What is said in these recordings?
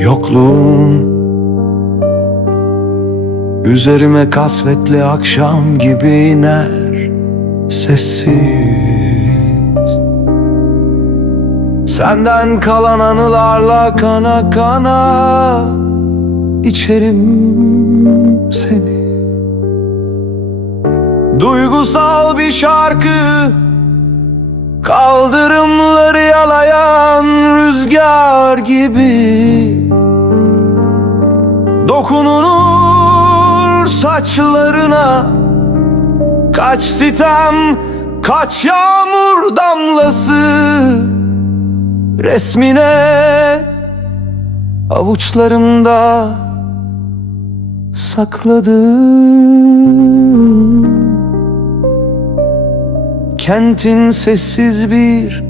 Yokluğun. Üzerime kasvetli akşam gibi iner Sessiz. Senden kalan anılarla kana kana içerim seni. Duygusal bir şarkı Kaldırımları yalayan rüzgar gibi Dokunulur saçlarına. Kaç sitem, kaç yağmur damlası. Resmine avuçlarımda sakladım. Kentin sessiz bir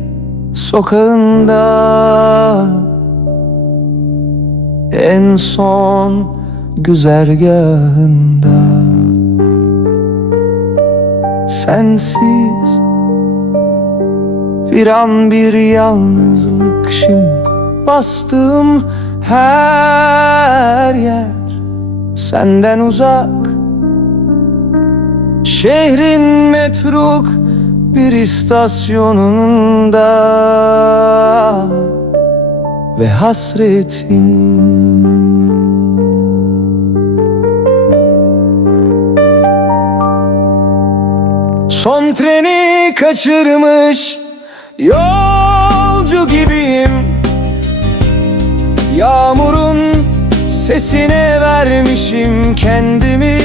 sokağında. En son güzergahında. Sensiz bir an bir yalnızlık şimdi Bastığım her yer senden uzak. Şehrin metruk bir istasyonunda Ve hasretin kaçırmış. Yolcu gibiyim. Yağmurun sesine vermişim kendimi.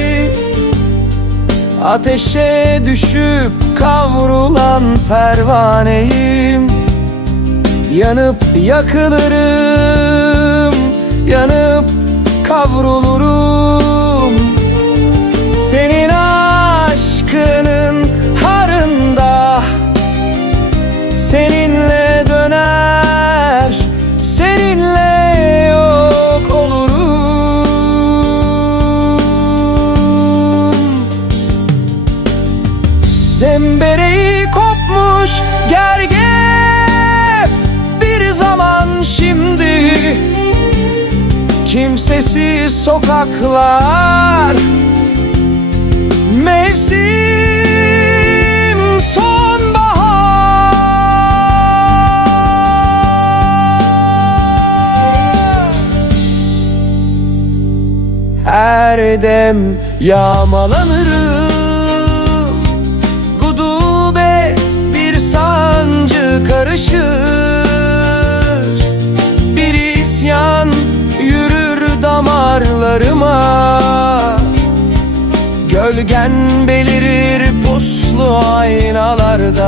Ateşe düşüp kavrulan pervaneyim. Yanıp yakılırım Yanıp kavrulurum Kimsesiz sokaklar? Mevsim sonbahar. Her dem yağmalanırım. Gudubet bir sancı karışır damarlarıma Gölgen belirir puslu aynalarda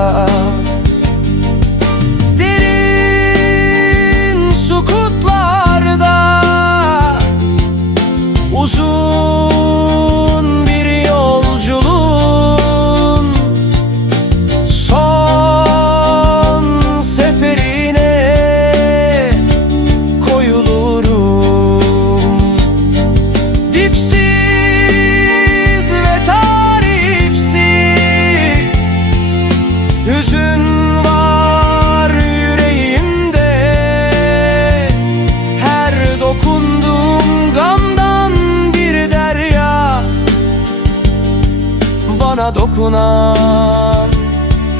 Dokunan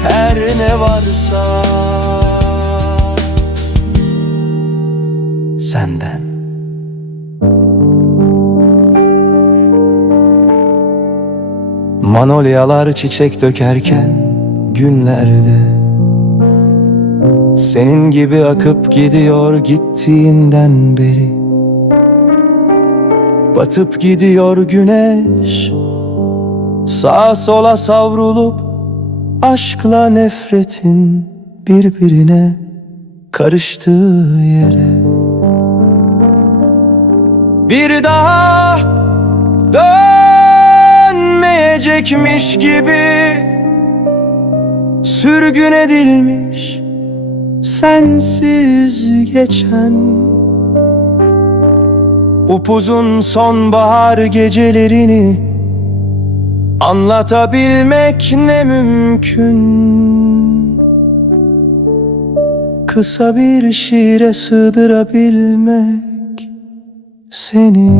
her ne varsa. Senden. Manolyalar çiçek dökerken günlerde Senin gibi akıp gidiyor gittiğinden beri. Batıp gidiyor güneş Sağa sola savrulup Aşkla nefretin birbirine karıştığı yere. Bir daha dönmeyecekmiş gibi Sürgün edilmiş sensiz geçen Upuzun sonbahar gecelerini Anlatabilmek ne mümkün? Kısa bir şiire sığdırabilmek seni